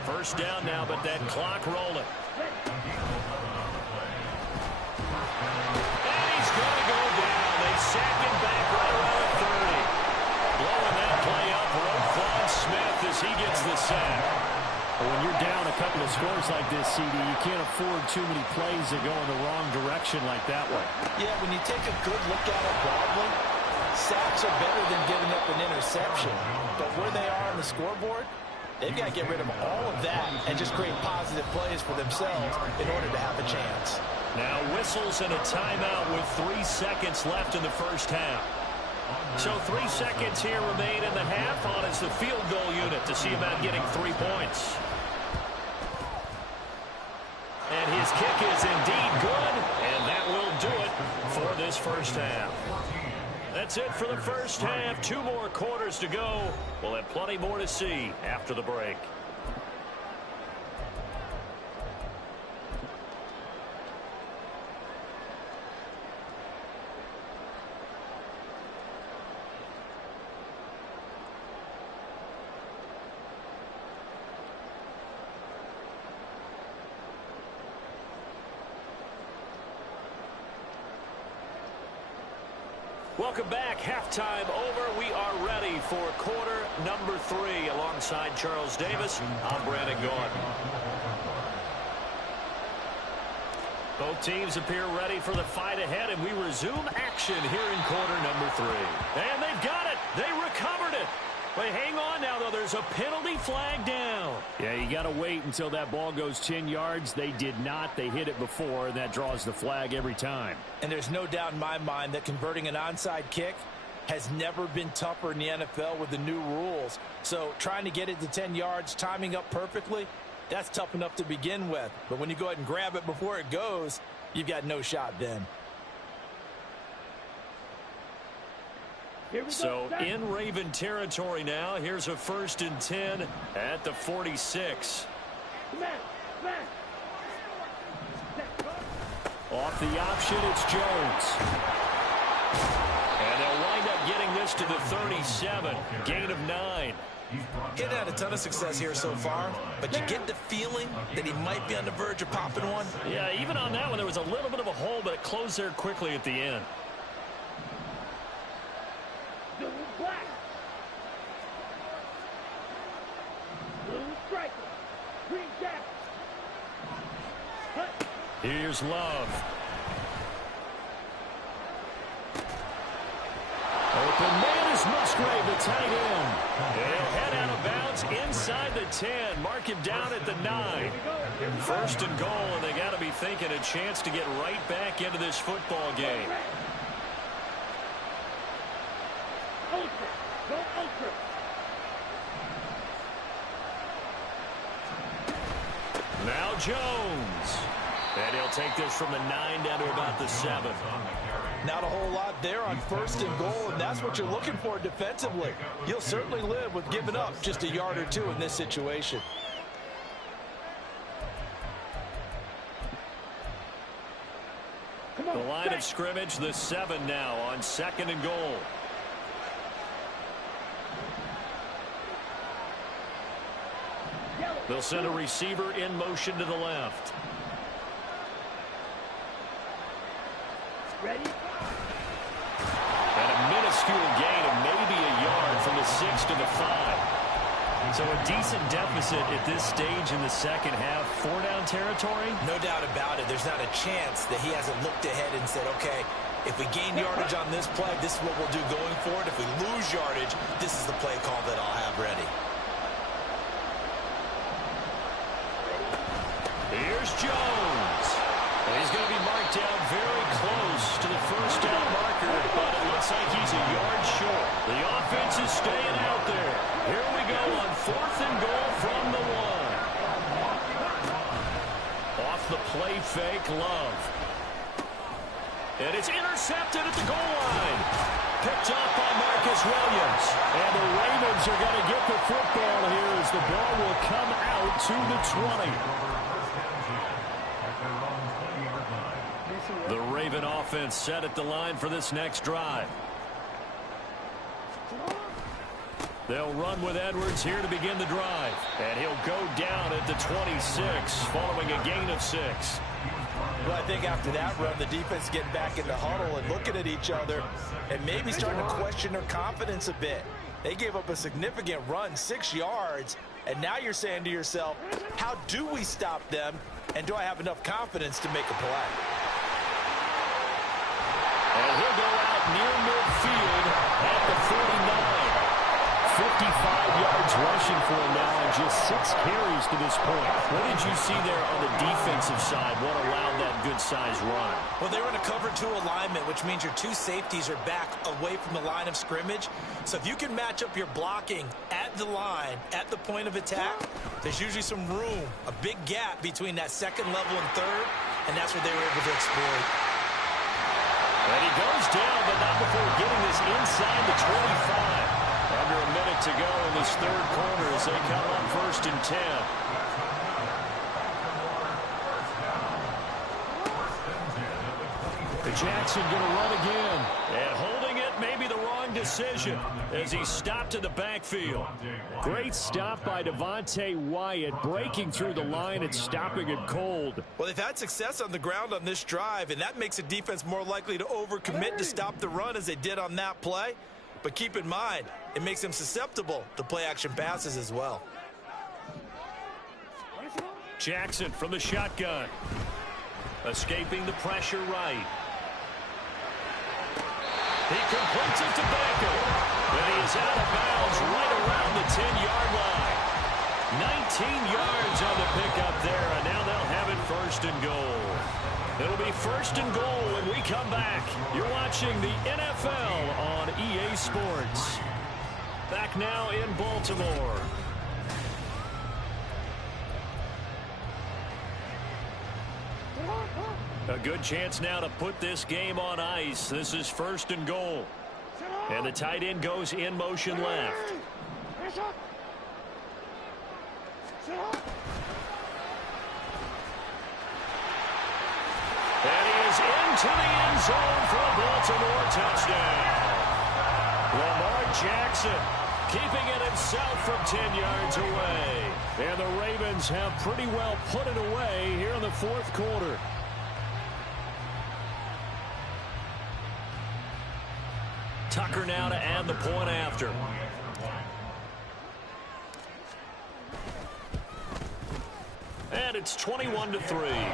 First down now, but that clock rolling. And he's going to go down. They sack him back right around the 30. Blowing that play up, Roquan Smith as he gets the sack. But when you're down a couple of scores like this, CD, you can't afford too many plays that go in the wrong direction like that one. Yeah, when you take a good look at it broadly, sacks are better than giving up an interception. But where they are on the scoreboard, they've got to get rid of all of that and just create positive plays for themselves in order to have a chance. Now whistles and a timeout with 3 seconds left in the first half. So 3 seconds here remain in the half on as the field goal unit to see about getting 3 points. And his kick is indeed good, and that will do it for this first half. That's it for the first half. 2 more quarters to go. We'll have plenty more to see after the break. Welcome back. Halftime over. We are ready for quarter number 3. Alongside Charles Davis, I'm Brandon Gaudin. Both teams appear ready for the fight ahead, and we resume action here in quarter number 3. And they've got it. They recovered it. Wait, hang on now, though. There's a penalty flag down. Yeah, you got to wait until that ball goes 10 yards. They did not. They hit it before, and that draws the flag every time. And there's no doubt in my mind that converting an onside kick has never been tougher in the NFL with the new rules. So trying to get it to 10 yards, timing up perfectly, that's tough enough to begin with. But when you go ahead and grab it before it goes, you've got no shot then. So in Raven territory now. Here's a 1st and 10 at the 46. Off the option, it's Jones. And they'll wind up getting this to the 37. Gain of 9. He hadn't had a ton of success here so far, but you get the feeling that he might be on the verge of popping one. Yeah, even on that one, there was a little bit of a hole, but it closed there quickly at the end. Here's Love. Open man is Musgrave, the tight end. They'll head out the 10. Mark him down at the 9. First and goal, and they got to be thinking a chance to get right back into this football game. Ultra. Go ultra. Now Jones. And he'll take this from the 9 down to about the 7. Not a whole lot there on first and goal, and that's what you're looking for defensively. You'll certainly live with giving up just a yard or 2 in this situation. The line of scrimmage, the 7 now on 2nd and goal. They'll send a receiver in motion to the left. Ready? And a minuscule gain of maybe a yard from the 6 to the 5. So a decent deficit at this stage in the second half. 4-down territory? No doubt about it. There's not a chance that he hasn't looked ahead and said, okay, if we gain yardage on this play, this is what we'll do going forward. If we lose yardage, this is the play call that I'll have ready. Here's Jones. Well, he's going to be marked down very close to the first down marker, but it looks like he's a yard short. The offense is staying out there. Here we go on 4th and goal from the 1. Off the play fake, Love. And it's intercepted at the goal line. Picked up by Marcus Williams. And the Ravens are going to get the football here as the ball will come out to the 20. The Raven offense set at the line for this next drive. They'll run with Edwards here to begin the drive. And he'll go down at the 26 following a gain of 6. Well, I think after that run, the defense getting back in the huddle and looking at each other and maybe starting to question their confidence a bit. They gave up a significant run, 6 yards, and now you're saying to yourself, how do we stop them, and do I have enough confidence to make a play? And he'll go out near midfield at the 49. 55 yards rushing for him now and just 6 carries to this point. What did you see there on the defensive side? What allowed that good-sized run? Well, they were in a cover 2 alignment, which means your 2 safeties are back away from the line of scrimmage. So if you can match up your blocking at the line, at the point of attack, there's usually some room, a big gap between that 2nd level and 3rd, and that's what they were able to exploit. And he goes down, but not before getting this inside the 25. Under a minute to go in this 3rd quarter as they come up 1st and 10. Jackson going to run again. And holding it may be the wrong decision as he stopped in the backfield. Great stop by Devontae Wyatt, breaking through the line and stopping it cold. Well, they've had success on the ground on this drive, and that makes a defense more likely to overcommit to stop the run as they did on that play. But keep in mind, it makes them susceptible to play-action passes as well. Jackson from the shotgun. Escaping the pressure right. He completes it to Baker. And he is out of bounds right around the 10-yard line. 19 yards on the pickup there, and now they'll have it 1st and goal. It'll be 1st and goal when we come back. You're watching the NFL on EA Sports. Back now in Baltimore. A good chance now to put this game on ice. This is 1st and goal. And the tight end goes in motion left. And he is into the end zone for a Baltimore touchdown. Lamar Jackson keeping it himself from 10 yards away. And the Ravens have pretty well put it away here in the 4th quarter. Tucker now to add the point after. And it's 21-3.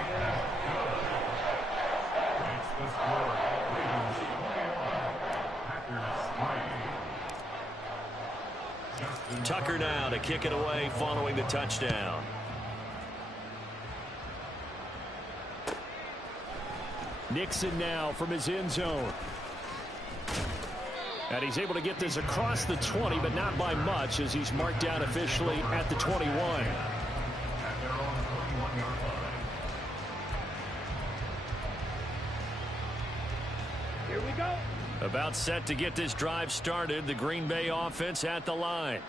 Tucker now to kick it away following the touchdown. Nixon now from his end zone. And he's able to get this across the 20, but not by much, as he's marked down officially at the 21. Here we go. About set to get this drive started. The Green Bay offense at the line.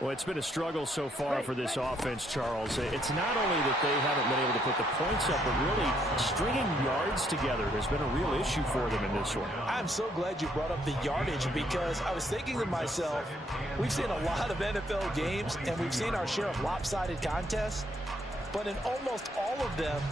Well, it's been a struggle so far for this offense, Charles. It's not only that they haven't been able to put the points up, but really stringing yards together has been a real issue for them in this one. I'm so glad you brought up the yardage, because I was thinking to myself, we've seen a lot of NFL games, and we've seen our share of lopsided contests, but in almost all of them,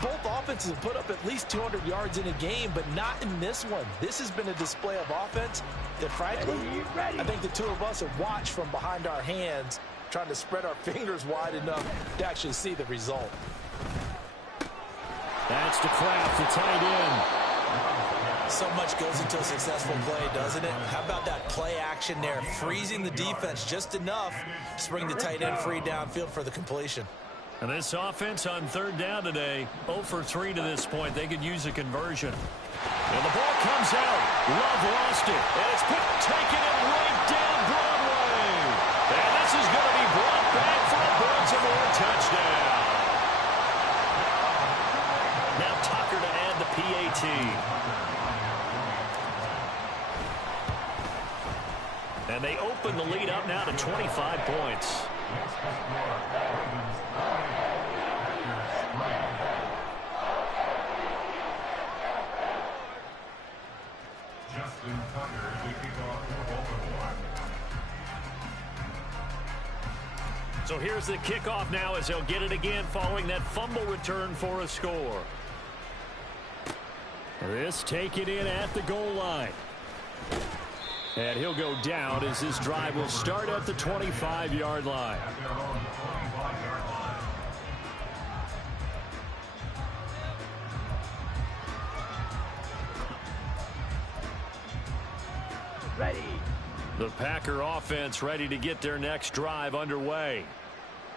both offenses have put up at least 200 yards in a game, but not in this one. This has been a display of offense that, frankly, I think the two of us have watched from behind our hands, trying to spread our fingers wide enough to actually see the result. That's to Kraft, the tight end. So much goes into a successful play, doesn't it? How about that play action there, freezing the defense just enough to bring the tight end free downfield for the completion. And this offense on third down today, 0 for 3 to this point. They could use a conversion. And the ball comes out. Love lost it. And it's taken it right down Broadway. And this is going to be brought back for a Baltimore touchdown. Now Tucker to add the PAT. And they open the lead up now to 25 points. Justin Tucker to kick off for Baltimore. So here's the kickoff now, as they'll get it again following that fumble return for a score. This taken in at the goal line. And he'll go down as this drive will start at the 25-yard line. At their own 25-yard line. Ready. The Packer offense ready to get their next drive underway.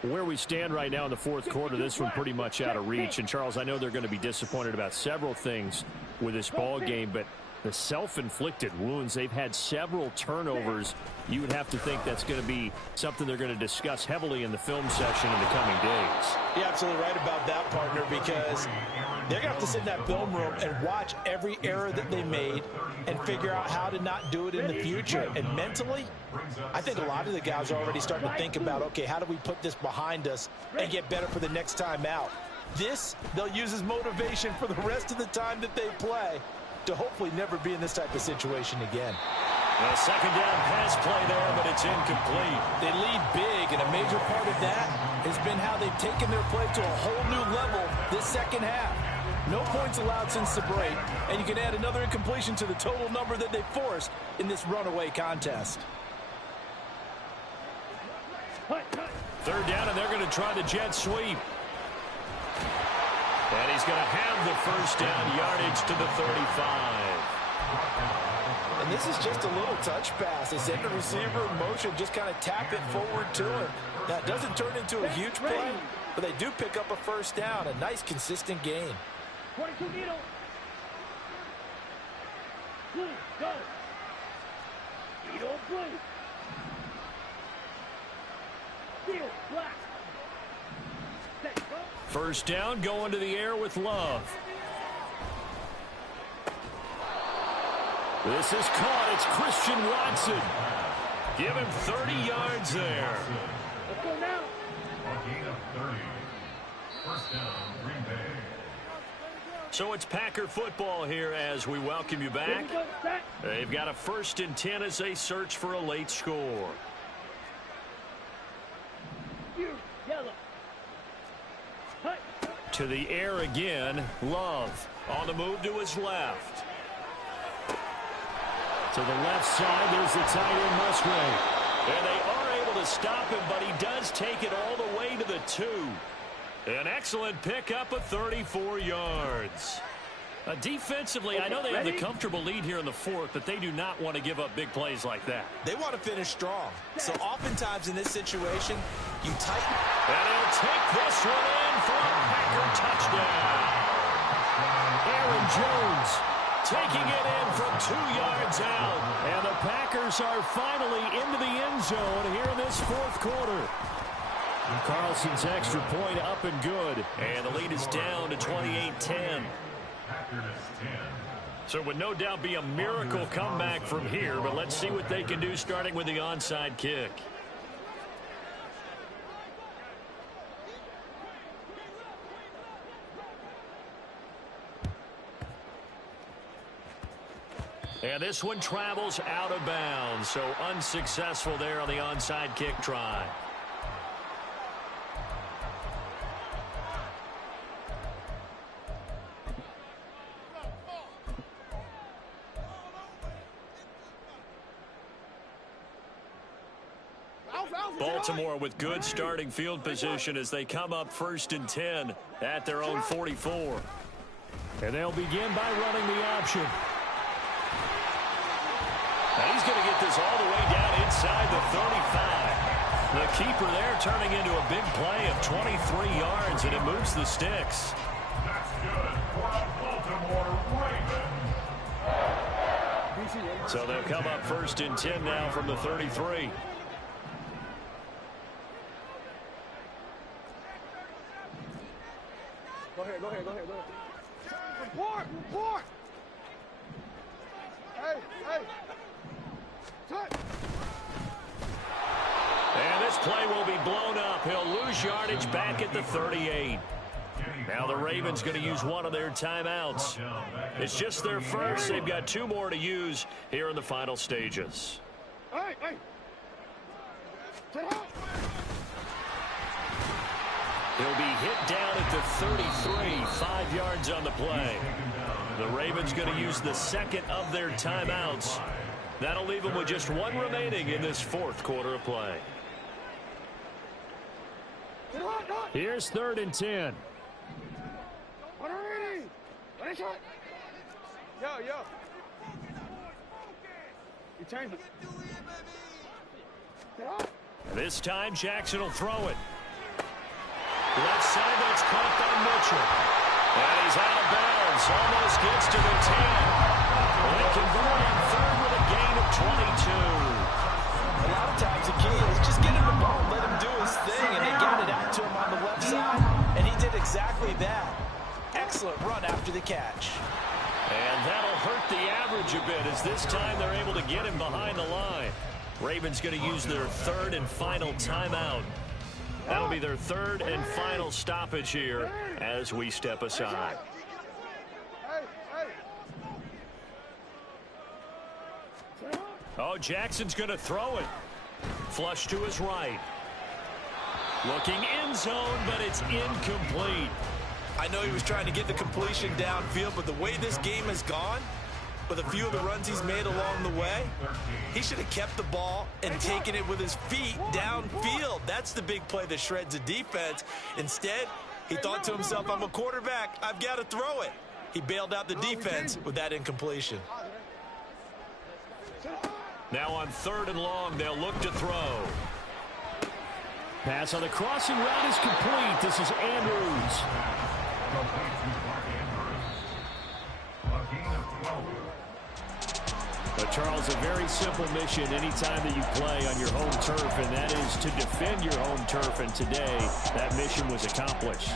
Where we stand right now in the fourth quarter, this one pretty much out of reach. And, Charles, I know they're going to be disappointed about several things with this ball game, but the self-inflicted wounds, they've had several turnovers. You would have to think that's going to be something they're going to discuss heavily in the film session in the coming days. You're absolutely right about that, partner, because they're going to have to sit in that film room and watch every error that they made and figure out how to not do it in the future. And mentally, I think a lot of the guys are already starting to think about, okay, how do we put this behind us and get better for the next time out? This, they'll use as motivation for the rest of the time that they play to hopefully never be in this type of situation again. A second down pass play there, but it's incomplete. They lead big, and a major part of that has been how they've taken their play to a whole new level this second half. No points allowed since the break, and you can add another incompletion to the total number that they forced in this runaway contest. Third down, and they're going to try the jet sweep. And he's going to have the first down, yardage to the 35. And this is just a little touch pass. They send the receiver in motion, just kind of tap it forward to him. Now, it doesn't turn into a huge play, but they do pick up a first down, a nice, consistent gain. 22 needle. Blue, go. Needle, blue. Steel, black. Set, go. First down, going to the air with Love. This is caught. It's Christian Watson. Give him 30 yards there. Let's go now. A gain of 30. First down, Green Bay. So it's Packer football here as we welcome you Here back. we go, set. They've got a 1st and 10 as they search for a late score. You, yellow. Hut. To the air again, Love on the move to his left. To the left side, there's the tight end Musgrave. And they are able to stop him, but he does take it all the way to the 2. An excellent pickup of 34 yards. Defensively, I know they have the comfortable lead here in the fourth, but they do not want to give up big plays like that. They want to finish strong. So oftentimes in this situation, you tighten. And he'll take this one in for a Packer touchdown. Aaron Jones taking it in from 2 yards out. And the Packers are finally into the end zone here in this fourth quarter. Carlson's extra point up and good. And the lead is down to 28-10. So it would no doubt be a miracle comeback from here, but let's see what they can do starting with the onside kick. And this one travels out of bounds, so unsuccessful there on the onside kick try. Baltimore with good starting field position as they come up 1st and 10 at their own 44. And they'll begin by running the option. Now he's going to get this all the way down inside the 35. The keeper there turning into a big play of 23 yards, and it moves the sticks. That's good for a Baltimore Ravens. So they'll come up 1st and 10 now from the 33. Go ahead. Report. Hey. Touch. And this play will be blown up. He'll lose yardage back at the 38. Now the Ravens going to use one of their timeouts. It's just their first. They've got 2 more to use here in the final stages. Hey. He'll be hit down at the 33, 5 yards on the play. The Ravens going to use the second of their timeouts. That'll leave them with just 1 remaining in this fourth quarter of play. Here's 3rd and 10. Yo. You change it. This time Jackson will throw it. Left side, that's caught by Mitchell. And he's out of bounds. Almost gets to the 10. They convert on 3rd with a gain of 22. A lot of times the key is just get him the ball, let him do his thing, and they got it out to him on the left side, and he did exactly that. Excellent run after the catch. And that'll hurt the average a bit as this time they're able to get him behind the line. Ravens going to use their 3rd and final timeout. That'll be their 3rd and final stoppage here as we step aside. Oh, Jackson's going to throw it. Flush to his right. Looking end zone, but it's incomplete. I know he was trying to get the completion downfield, but the way this game has gone, with a few of the runs he's made along the way, he should have kept the ball and taken it with his feet downfield. That's the big play that shreds a defense. Instead, he thought to himself, I'm a quarterback, I've got to throw it. He bailed out the defense with that incompletion. Now on 3rd and long, they'll look to throw. Pass on the crossing route is complete. This is Andrews. But Charles, a very simple mission anytime that you play on your home turf, and that is to defend your home turf. And today, that mission was accomplished.